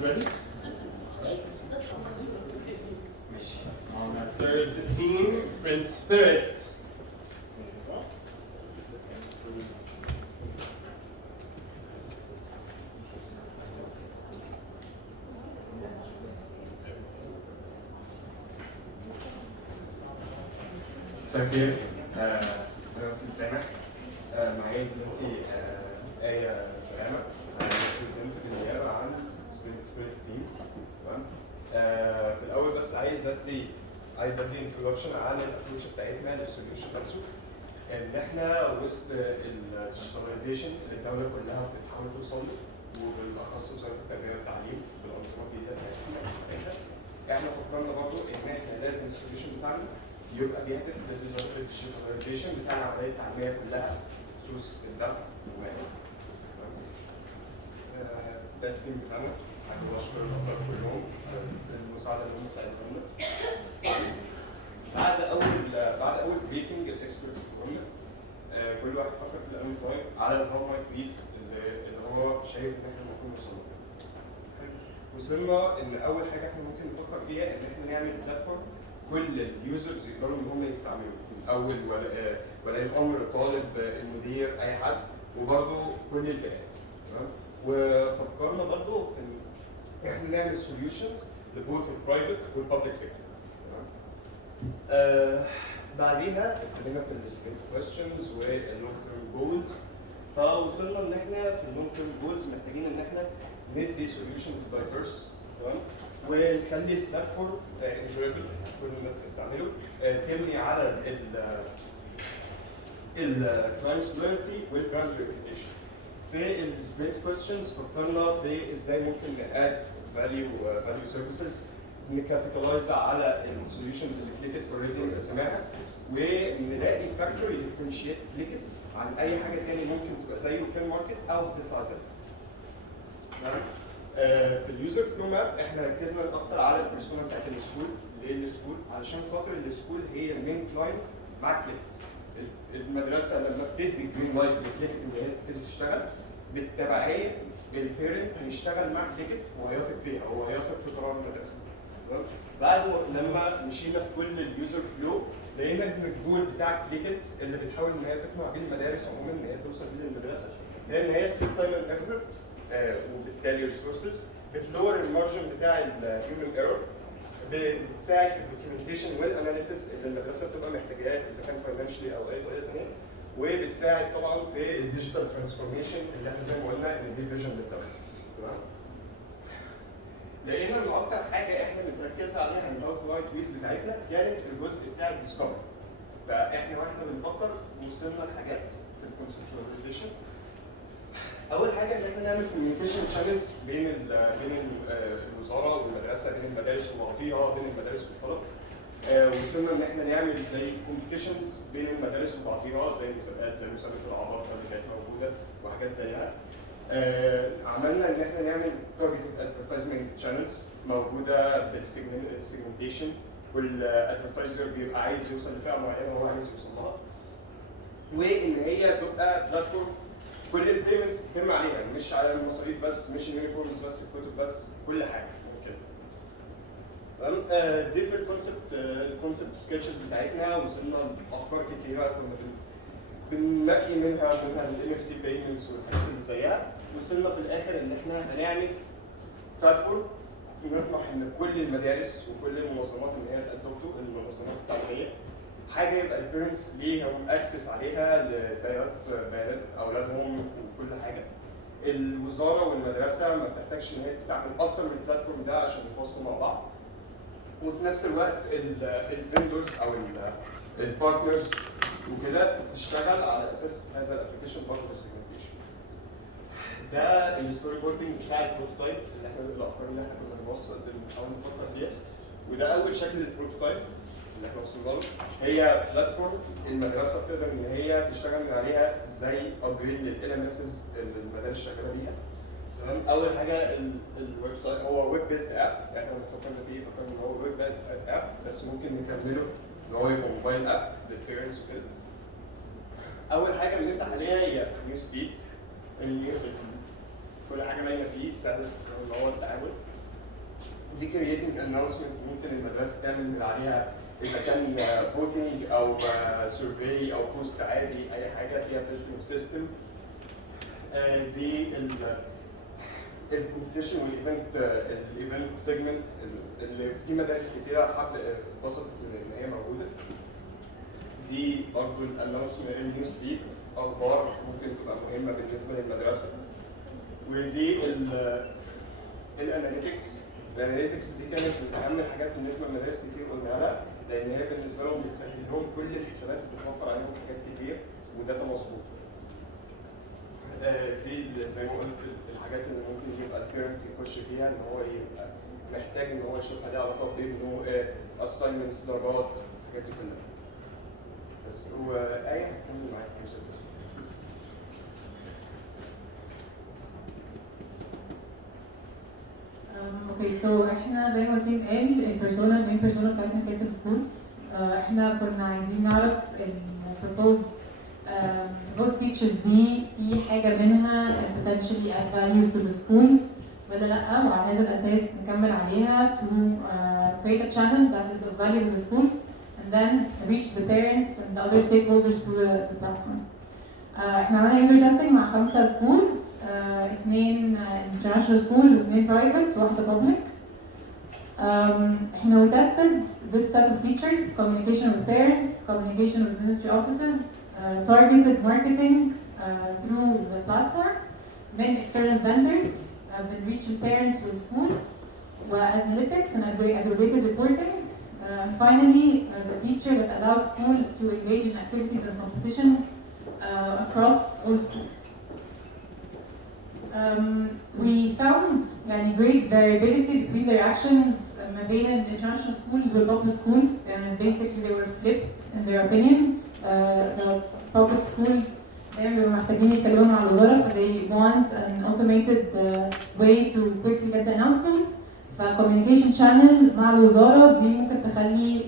Ready? On our third team, sprint spirit. مساء الخير. أنا اسمي سامح. معايا زميلتي آية سلامة. بريزنت بالنيابة عن سبريت تيم. تمام. في الأول بس عايز أدي انترودكشن عن الأبروش بتاعتنا للسوليوشن نفسه. إن إحنا وسط الديجيتاليزيشن اللي الدولة كلها بتحاول توصل له، وبالأخص وزارة التربية والتعليم بالأنظمة الجديدة بتاعتها. إحنا فكرنا برضه إن إحنا لازم السوليوشن بتاعنا يبقى بيهدف للديجيتاليزيشن بتاع العمليه التعليميه كلها بخصوص الدفع وغيره. ده التيم بتاعنا. حابب اشكر الافراد كلهم المساعده اللي هم ساعدونا. بعد اول بريفنج الاكسبرتس قلنا كل واحد فكر في الانون تايم على الهاو ماي بليز اللي هو شايف ان احنا المفروض نوصل له. وصلنا ان اول حاجه احنا ممكن نفكر فيها ان احنا نعمل بلاتفورم كل اليوزرز يقدروا ان هم يستعملوا، من اول ولي الامر، طالب، المدير، اي حد، وبرضه كل الفئات. تمام. وفكرنا برضه في ان احنا نعمل سوليوشنز لبوث البرايفت والببليك سيكتور. تمام. بعديها ابتدينا في السبرينت كويستشنز واللونج تيرم جولز. فوصلنا ان احنا في اللونج تيرم جولز محتاجين ان احنا ندي سوليوشنز دايفيرس. تمام. ونخلي البلاتفورم انجويبل كل الناس تستعمله، تبني على الكلاينت لويالتي والبراند ريبيوتيشن. في السبرينت كويستشنز فكرنا في ازاي ممكن ناد فاليو سيرفيسز نكابيتالايز على السوليوشنز اللي كليكت اوريدي قدمناها، ونلاقي فاكتور يديفرنشيت كليكت عن اي حاجه تاني ممكن تبقى زيه في الماركت او تطلع زيه. تمام. في اليوزر فلو ماب احنا ركزنا اكتر على البيرسونا بتاعت السكول. ليه السكول؟ علشان خاطر السكول هي المين كلاينت مع كليكت. المدرسه لما بتدي جرين لايت لكليكت ان هي تبتدي تشتغل، بالتبعيه البيرنت هيشتغل مع كليكت وهيثق فيها، هو هيثق في قرار المدرسه. تمام؟ بعد لما مشينا في كل اليوزر فلو لقينا ان الجول بتاع كليكت اللي بتحاول ان هي تقنع بيه المدارس عموما ان هي توصل بيه للمدرسه، هي ان هي تسيف تايم اند افورت وبالتالي ريسورسز، بتلور المارجن بتاع الهيومن ايرور، بتساعد في الدوكيومنتيشن والاناليسيس اللي المدرسه بتبقى محتاجاه اذا كان فاينانشلي او اي طريقه ثانيه، وبتساعد طبعا في الديجيتال ترانسفورميشن اللي احنا زي ما قلنا ان دي فيجن للدوله. تمام؟ لقينا ان اكتر حاجه احنا بنركز عليها الهاو كلاينت ويز بتاعتنا كانت الجزء بتاع الديسكفري. فاحنا واحنا بنفكر وصلنا لحاجات في الكونسبشواليزيشن. اول حاجه ان احنا نعمل كوميونيكيشن شانلز بين الوزاره والمدرسه، بين المدارس وبعضيها، بين المدارس والطلبه. وصلنا ان احنا نعمل زي كومبيتيشنز بين المدارس وبعضيها، زي مسابقات زي مسابقه العباقره اللي كانت موجوده وحاجات زيها. عملنا ان احنا نعمل تارجتد ادفرتايزمنت شانلز موجوده بالسيجمنتيشن، والادفرتايزر بيبقى عايز يوصل لفئه معينه هو عايز يوصل لها، وان هي تبقى بلاتفورم كل البيمنتس تتم عليها، مش على المصاريف بس، مش اليونيفورمز بس، الكتب بس، كل حاجه ممكن. تمام. دي في الكونسبت سكتشز بتاعتنا وصلنا لافكار كتيره كنا بننقي منها الان اف سي بيمنتس والحاجات اللي زيها. وصلنا في الاخر ان احنا هنعمل بلاتفورم نطمح ان كل المدارس وكل المنظمات اللي هي تادوبته، المنظمات التعليميه، حاجه يبقى البيرنتس ليهم اكسس عليها لبيانات اولادهم وكل حاجه. الوزاره والمدرسه ما بتحتاجش ان هي تستعمل اكتر من البلاتفورم ده عشان يتواصلوا مع بعض. وفي نفس الوقت الفندرز او البارتنرز وكده بتشتغل على اساس هذا الابلكيشن برضه بالسيجمنتيشن. ده الستوري بوردنج بتاع البروتوتايب اللي احنا الافكار اللي احنا كنا بنحاول نفكر فيها. وده اول شكل للبروتوتايب اللي احنا وصلنا له. هي بلاتفورم المدرسه بتقدر ان هي تشتغل من عليها زي ابجريد لل ام اس اللي المدارس شغاله بيها. تمام. اول حاجه الويب سايت هو ويب بيست اب، احنا لما فكرنا فيه فكرنا ان هو ويب بيست اب، بس ممكن نكمله ان هو يبقى موبايل اب للبيرنتس وكده. اول حاجه بنفتح عليها هي نيوز فيد، كل حاجه باينه فيه، سهل ان هو التعامل. دي كرييتنج اناونسمنت ممكن المدرسه تعمل من عليها اذا كان فوتنج او سيرفي او بوست عادي، اي حاجه فيها فلترنج سيستم. دي الكومبيتيشن والايفنت سيجمنت اللي في مدارس كتيره اتبسطت من ان هي موجوده. دي برضه الانونسمنت النيوز فيد، اخبار ممكن تبقى مهمه بالنسبه للمدرسه. ودي الاناليتكس. الاناليتكس دي كانت من اهم الحاجات بالنسبه لمدارس كتير قلنا لها، لان هي بالنسبه لهم بتسهل لهم كل الحسابات، بتوفر عليهم حاجات كتير وداتا مظبوط. دي زي ما قلت الحاجات اللي ممكن يبقى البيرنت يخش فيها، ان هو يبقى محتاج ان هو يشوفها ليها علاقه بابنه، اساينمنتس، درجات، الحاجات دي كلها. بس هو ايه هتكمل معاك في بس. اوكي سو احنا زي ما وسيم قال المين بيرسونا بتاعتنا كانت السكولز. احنا كنا عايزين نعرف البروبوزد فيتشرز دي في حاجه منها potentially add values to the schools ولا لا، وعلى هذا الاساس نكمل عليها to create a channel that is of value to the schools and then reach the parents and the other stakeholders through the platform. احنا عملنا user testing مع 5 schools، 2 international schools و2 private وواحدة public. احنا we tested this set of features: communication with parents, communication with ministry offices, targeted marketing through the platform, then external vendors, reach parents with schools, analytics and aggregated reporting. And finally, the feature that allows schools to engage in activities and competitions across all schools. We found great variability between the reactions ما بين international schools and public schools, and basically they were flipped in their opinions. The public schools بيبقوا محتاجين يتكلموا مع الوزارة، they want an automated way to quickly get the announcements. فالcommunication channel مع الوزارة دي ممكن تخلي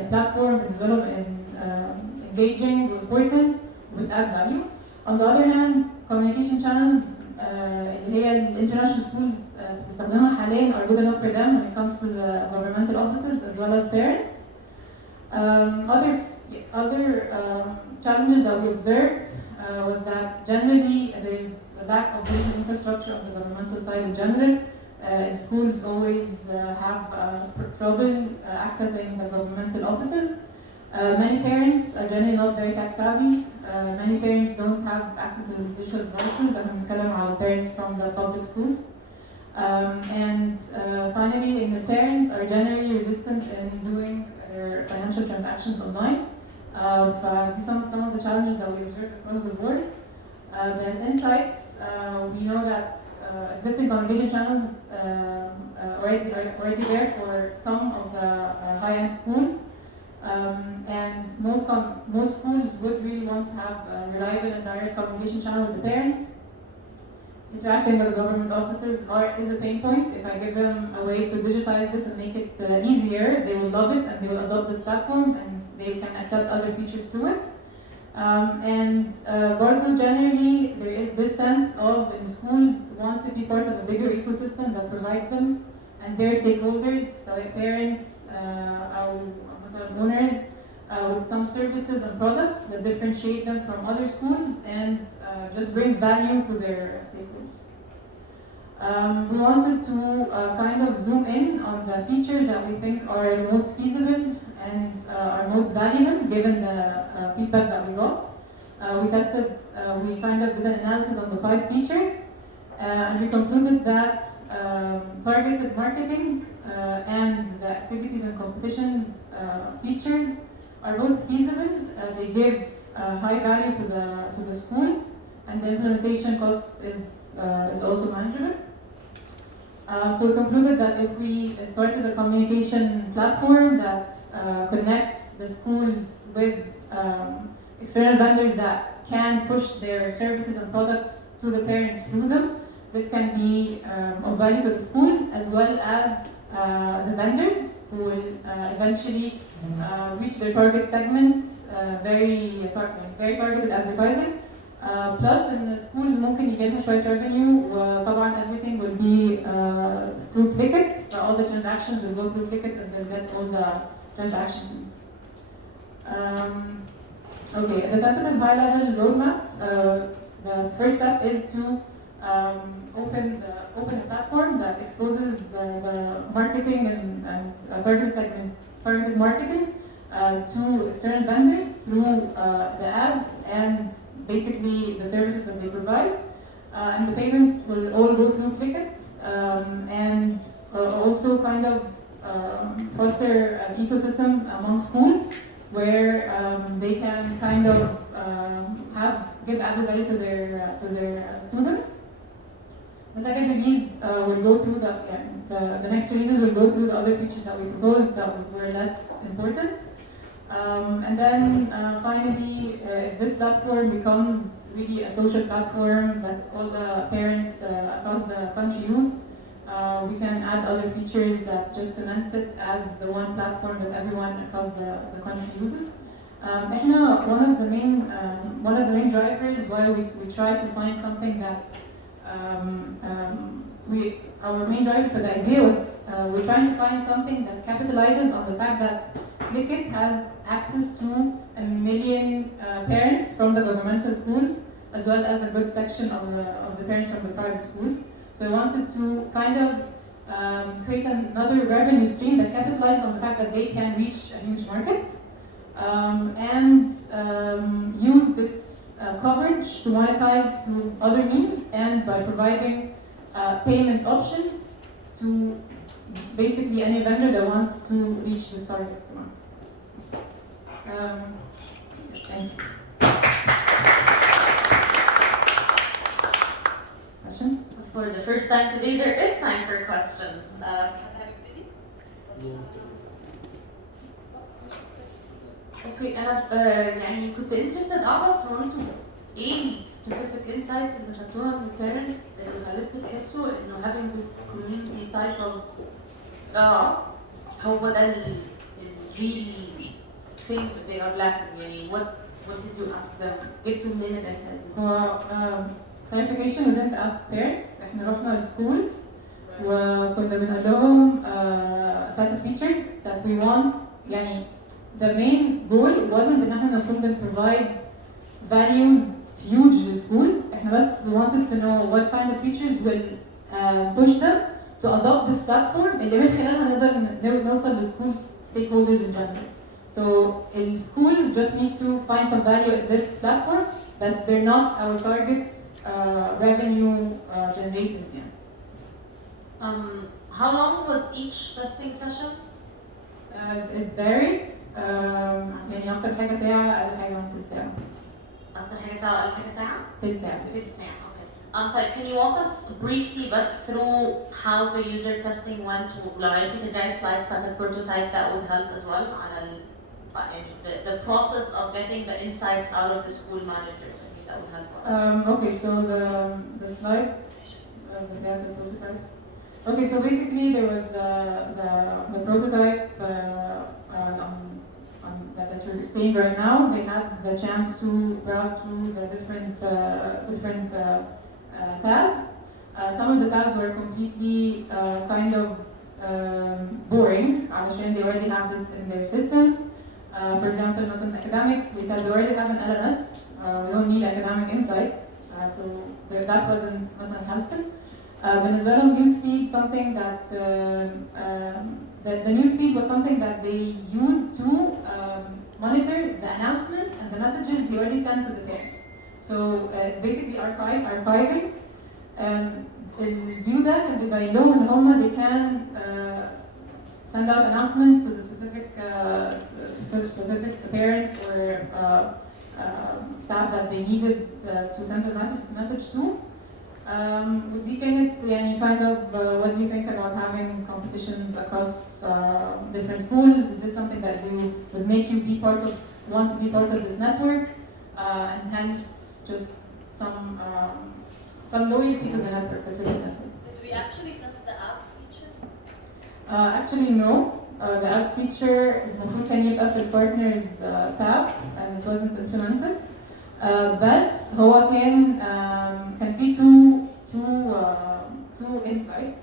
البلاتفورم بالنسبة لهم engaging important with add value. On the other hand, communication channels اللي هي international schools بتستخدمها حاليا are good enough for them when it comes to the governmental offices as well as parents. Other challenges that we observed was that generally there is a lack of digital infrastructure on the governmental side in general. Schools always have trouble accessing the governmental offices. Many parents are generally not very tech savvy. Many parents don't have access to digital devices. I'm talking about parents from the public schools. Finally, the parents are generally resistant in doing their financial transactions online. These are some of the challenges that we observed across the board. The insights, we know that existing communication channels are already there for some of the high-end schools. And most schools would really want to have a reliable and direct communication channel with the parents. Interacting with the government offices is a pain point. If I give them a way to digitize this and make it easier, they will love it and they will adopt this platform and they can accept other features to it. Bordeaux generally, there is this sense of schools want to be part of a bigger ecosystem that provides them and their stakeholders, so parents, owners, with some services and products that differentiate them from other schools and just bring value to their stakeholders. We wanted to kind of zoom in on the features that we think are most feasible and are most valuable given the feedback that we got. We kind of did an analysis on the 5 features and we concluded that targeted marketing and the activities and competitions features are both feasible. They give high value to the schools, and the implementation cost is also manageable. So we concluded that if we started a communication platform that connects the schools with external vendors that can push their services and products to the parents through them, this can be of value to the school as well as the vendors who will eventually reach their target segment, very targeted advertising. Plus in the schools ممكن يجيلها شوية revenue وطبعا everything will be through Clickit, so all the transactions will go through Clickit and they'll get all the transaction fees. Okay, the tentative high-level roadmap. The first step is to open a platform that exposes the marketing and targeted marketing to external vendors through the ads and basically the services that they provide. And the payments will all go through Clickit and also kind of foster an ecosystem among schools where they can kind of give added value to their students. The second release will go through the next releases will go through the other features that we proposed that were less important. And then finally, if this platform becomes really a social platform that all the parents across the country use, we can add other features that just cements it as the one platform that everyone across the country uses. One of the main drivers why we try to find something that our main driver for the idea was we're trying to find something that capitalizes on the fact that Clickit has access to 1 million parents from the governmental schools, as well as a good section of the parents from the private schools. So I wanted to kind of create another revenue stream that capitalizes on the fact that they can reach a huge market and use this coverage to monetize through other means and by providing payment options to basically any vendor that wants to reach this target market. Yes, thank you. Question? For the first time today, there is time for questions. اوكي انا يعني كنت interested اعرف هو انتوا ايه specific insights اللي خدتوها من parents اللي خلتكم تحسوا انه having this community type of هو ده ال really thing that they are lacking يعني what did you ask them? جبتوا منين الانسايت؟ هو clarification we didn't ask parents. احنا رحنا للschools وكنا بنقول لهم set of features that we want. يعني the main goal wasn't ان احنا نكون provide values huge للschools. احنا بس we wanted to know what kind of features will push them to adopt this platform اللي من خلالها نقدر نوصل للschools stakeholders in general. So schools just need to find some value in this platform, but they're not our target revenue generators. How long was each testing session? It varied. يعني أكتر حاجة ساعة، أقل حاجة تلت ساعة. أكتر حاجة ساعة، أقل حاجة ساعة؟ تلت ساعة. تلت ساعة. طيب, can you walk us briefly through how the user testing went? لو عرفتي ترجعي slides بتاعت البروتوتايب that would help as well على the process of getting the insights out of the school managers. I think that would help. Okay, so the slides, the prototypes. Okay, so basically there was the prototype that you're seeing right now. They had the chance to browse through the different tabs. Some of the tabs were completely kind of boring, علشان they already have this in their systems. For example, مثلا academics, we said we already have an LMS. We don't need academic insights, so that wasn't مثلا helpful. بالنسبة لهم newsfeed, something that the newsfeed was something that they used to monitor the announcements and the messages they already sent to the parents. So it's basically archiving. الفيو ده كان بيبين لهم ان هم they can send out announcements to the specific parents or staff that they needed to send a message to. ودي كانت يعني kind of what do you think about having competitions across different schools? Is this something that would make you want to be part of this network, and hence just some loyalty to the network, the Twitter network? Did we actually test the ads feature? Actually no. The ads feature المفروض كان يبقى في البارتنرز tab and it wasn't implemented. بس هو كان في two insights.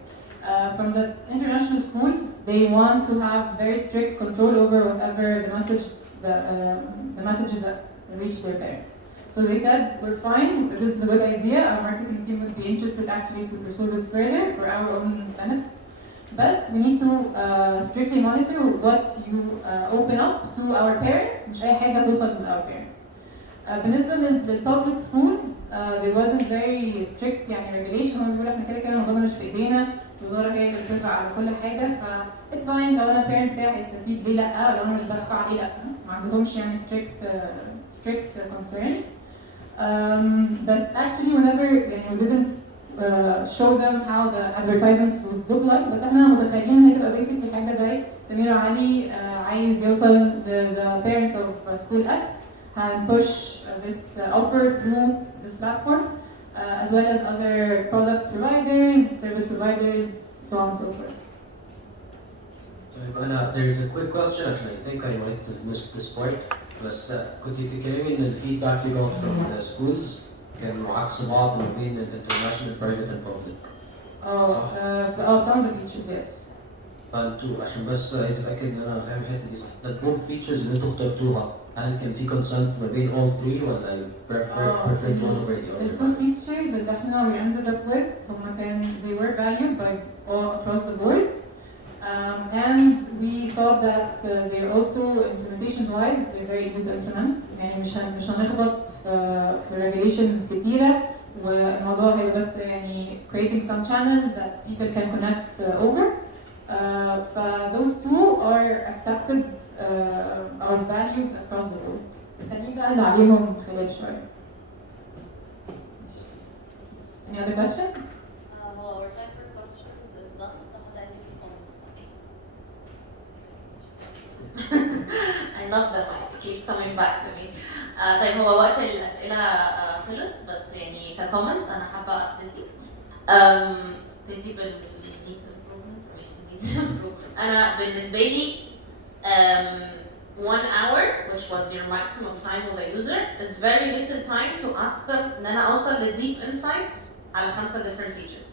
From the international schools, they want to have very strict control over whatever the messages that reach their parents. So they said, we're fine, this is a good idea, our marketing team would be interested actually to pursue this further for our own benefit. But we need to strictly monitor what you open up to our parents, مش أي حاجة توصل to our parents. بالنسبة للبابليك schools, there wasn't very strict يعني regulation. هو بيقول احنا كده الموضوع مش في ايدينا، الوزارة هي اللي بتدفع على كل حاجة، ف it's fine لو انا parent بتاعي هيستفيد ليه لأ، لو انا مش بدفع ليه لأ، ما عندهمش يعني strict concerns. But actually whenever يعني we didn't show them how the advertisements would look like، بس احنا متخيلين ان هي تبقى basically حاجة زي سمير علي عايز يوصل the parents of school X and push this offer through this platform, as well as other product providers, service providers, so on and so forth. طيب أنا there's a quick question actually I think I might have missed this part بس كنت تتكلمي إن الفيدباك you got from the schools كانوا عكس بعض ما بين ال international, private and public. Some of the features, yes. فأنتوا عشان بس عايز أتأكد إن أنا فاهم الحتة دي صح. The both features اللي أنتوا اخترتوها هل كان في consent ما بين all three ولا you preferred one over the other? The two features اللي احنا we ended up with هما they were valued by all across the board. And we thought that they're also implementation wise they're very easy to implement. يعني مش هنخبط في regulations كتيرة والموضوع هيبقى بس يعني creating some channel that people can connect over. Those two are accepted or valued across the board. التانيين بقى اللي عليهم خلاف شوية. Any other questions? Well, our time for questions is done. بس ناخد عايزين في comments. I love that one. It keeps coming back to me. طيب هو وقت الأسئلة خلص بس يعني كcomments أنا حابة أبتدي بال needs improvement. أنا بالنسبة لي 1 hour which was your maximum time of a user is very little time to ask them إن أنا أوصل ل deep insights على 5 different features.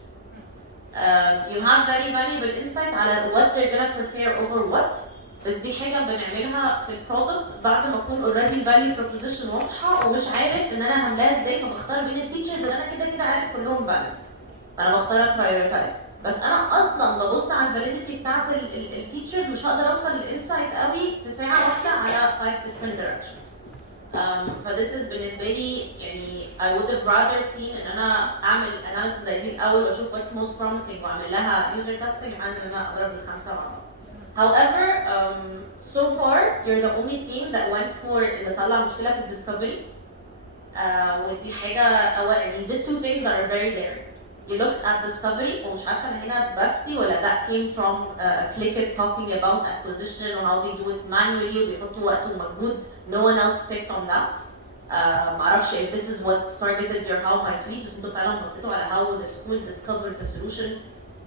You have very valuable insight على what they're gonna prefer over what. بس دي حاجة بنعملها في البرودكت بعد ما أكون already value proposition واضحة ومش عارف إن أنا هعملها إزاي فبختار بين الفيتشرز اللي أنا كده عارف كلهم valid. أنا بختار prioritize. بس أنا أصلاً ببص على الفاليديتي بتاعت الفيتشرز مش هقدر أوصل للإنسايت قوي في ساعة واحدة على 5 different directions. فthis is بالنسبة لي يعني I would have rather seen إن أنا أعمل analysis زي دي الأول وأشوف what's most promising وأعمل لها user testing عن إن أنا أضرب الخمسة مع بعض. However, so far you're the only team that went for إن طلع مشكلة في الديسكفري. ودي حاجة أول يعني you did 2 things that are very rare. You looked at discovery ومش عارفة أنا هنا بفتي ولا that came from a clicker talking about acquisition and how they do it manually وبيحطوا وقت ومجهود. No one else picked on that. معرفش if this is what targeted your how my tweets بس انتوا فعلا بصيتوا على how the school discovered the solution.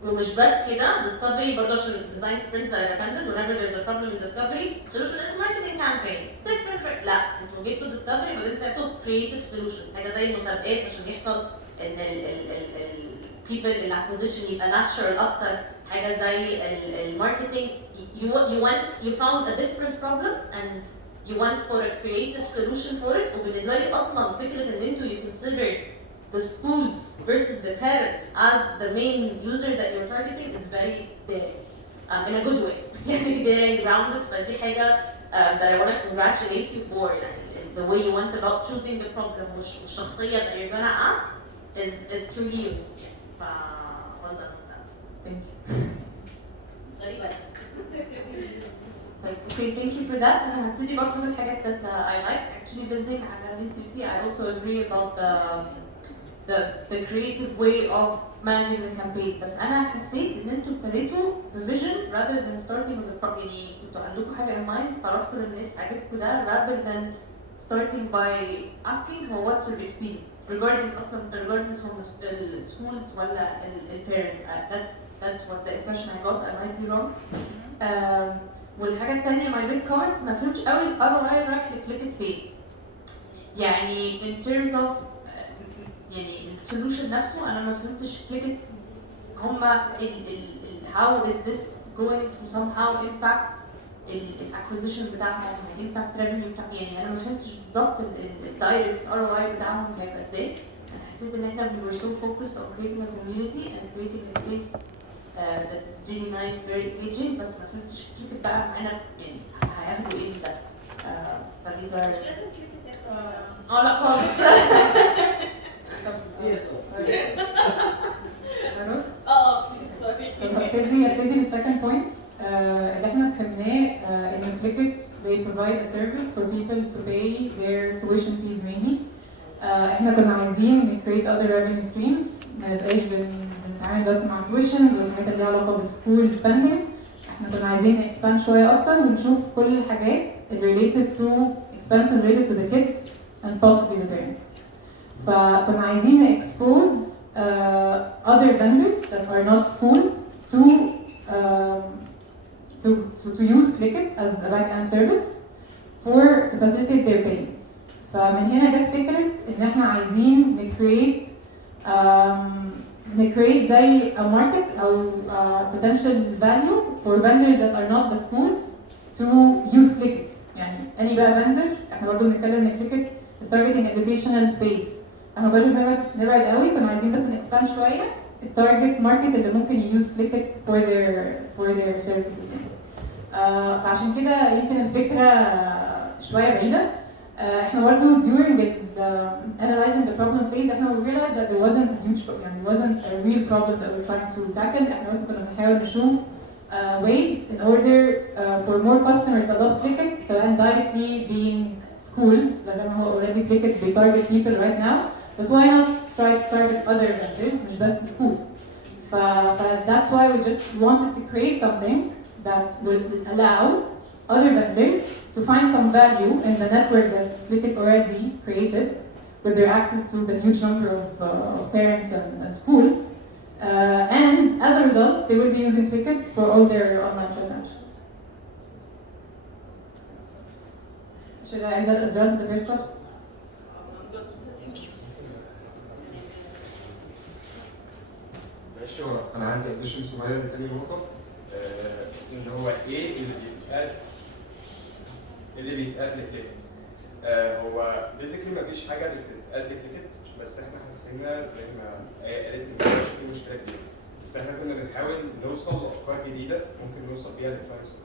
ومش بس كده discovery برضه عشان design sprints that are dependent whenever there's a problem in discovery solution is marketing campaign different لا انتوا جبتوا discovery بعدين تعملوا creative solutions حاجه زي المسابقات عشان يحصل ان ال people ال acquisition يبقى natural اكتر حاجه زي الماركتينج you found a different problem and you went for a creative solution for it وبالنسبه لي اصلا فكره ان انتوا you considered the schools versus the parents as the main user that you're targeting is very daring in a good way. يعني daring grounded فدي حاجة that I want to congratulate you for يعني the way you went about choosing the problem والشخصية that you're gonna ask is truly unique. Well done on that. Thank you. Sorry bye. Okay, thank you for that. أنا هبتدي برضه بالحاجات that I like. Actually building على اللي انتي قلتيه I also agree about the creative way of managing the campaign. بس انا حسيت ان انتوا ابتديتوا بفيجن rather than starting with the يعني كنتوا عندكم حاجه in mind فرحتوا للناس عجبكم ده rather than starting by asking هو what's your experience regarding اصلا regardless from the schools ولا ال parents. That's what the impression I got. I might be wrong. والحاجه الثانيه my big comment ما فهمتش قوي ال ROI رايح لكليك باي. يعني in terms of يعني السولوشن نفسه انا ما فهمتش كليك هما how is this going to somehow impact الاكوزيشن بتاعهم impact revenue بتاع يعني انا ما فهمتش بالظبط الدايركت ROI بتاعهم هيبقى ازاي. انا حسيت ان احنا we were so focused on creating a community and creating a space that is really nice very engaging بس ما فهمتش كتير بقى معانا يعني هياخدوا ايه من ده. فthese are مش لازم شركة لا خالص. ابتدي بالسكند بوينت اللي احنا فهمناه ان كليكت they provide a service for people to pay their tuition fees mainly. احنا كنا عايزين create other revenue streams ما نبقاش بنتعامل بس مع tuitions والحاجات اللي ليها علاقه بالسكول spending. احنا كنا عايزين expand شويه اكتر ونشوف كل الحاجات related to expenses related to the kids and possibly the parents. فكنا عايزين expose other vendors that are not schools to use Clickit as a back-end service to facilitate their payments. فمن هنا جت فكرة إن إحنا عايزين نcreate زي a market أو potential value for vendors that are not the schools to use Clickit. يعني any بقى vendor إحنا برضه بنتكلم إن Clickit is targeting educational space. احنا مبقاش نبعد قوي كنا عايزين بس نكسباند شويه التارجت ماركت اللي ممكن يوز كليكت for their services يعني. فعشان كده يمكن الفكره شويه بعيده. احنا برضه during analyzing the problem phase احنا we realized that there wasn't a huge يعني wasn't a real problem that we're trying to tackle. احنا بس كنا بنحاول نشوف ways in order for more customers to adopt Clickit سواء directly being schools زي ما هو already Clickit they target people right now. But why not try to target other vendors, مش بس schools? That's why we just wanted to create something that will allow other vendors to find some value in the network that Clickit already created with their access to the huge number of parents and schools. And as a result, they will be using Clickit for all their online transactions. Should I address the first question? ماشي. انا عندي اديشن صغير لتاني نقطه ان هو ايه اللي بيتقال لكليكت. هو بيزيكلي مفيش حاجه بتتقال لكليكت بس احنا حسينا زي ما قالت ان مش في مشكله كبيره بس احنا كنا بنحاول نوصل لافكار جديده ممكن نوصل بيها للكلاينتس.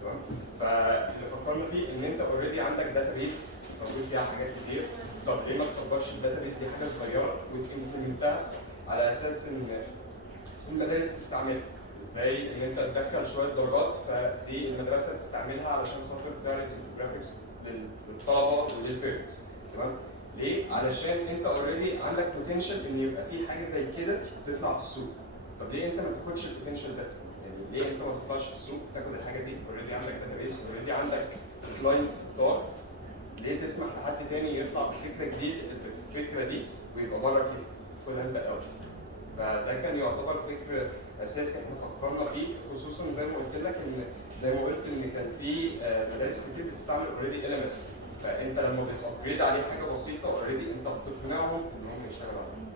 تمام. فاللي فكرنا فيه ان انت اوريدي عندك داتابيس موجود فيها حاجات كتير. طب ليه ما تكبرش الداتابيس دي حاجه صغيره وتمبلمنتها على اساس ان المدارس تستعملها؟ ازاي ان انت تدخل شويه درجات فدي المدرسه تستعملها علشان خاطر تعمل انفوجرافيكس للطلبه وللبيرنتس. تمام. ليه؟ علشان انت اوريدي عندك بوتنشال ان يبقى في حاجه زي كده تطلع في السوق. طب ليه انت ما تاخدش البوتنشال ده؟ يعني ليه انت ما تطلعش في السوق تاخد الحاجه دي؟ اوريدي عندك داتابيس، اوريدي عندك كلاينتس كتار. ليه تسمح لحد تاني يطلع بفكره جديده الفكره دي ويبقى بره كده؟ خدها انت الاول. فده كان يعتبر فكر اساسي احنا فكرنا فيه خصوصا زي ما قلت لك ان كان في مدارس كتير بتستعمل اوريدي ال ام اس. فانت لما بتابجريد عليه حاجه بسيطه اوريدي انت بتقنعهم ان هم يشتغلوا عليه.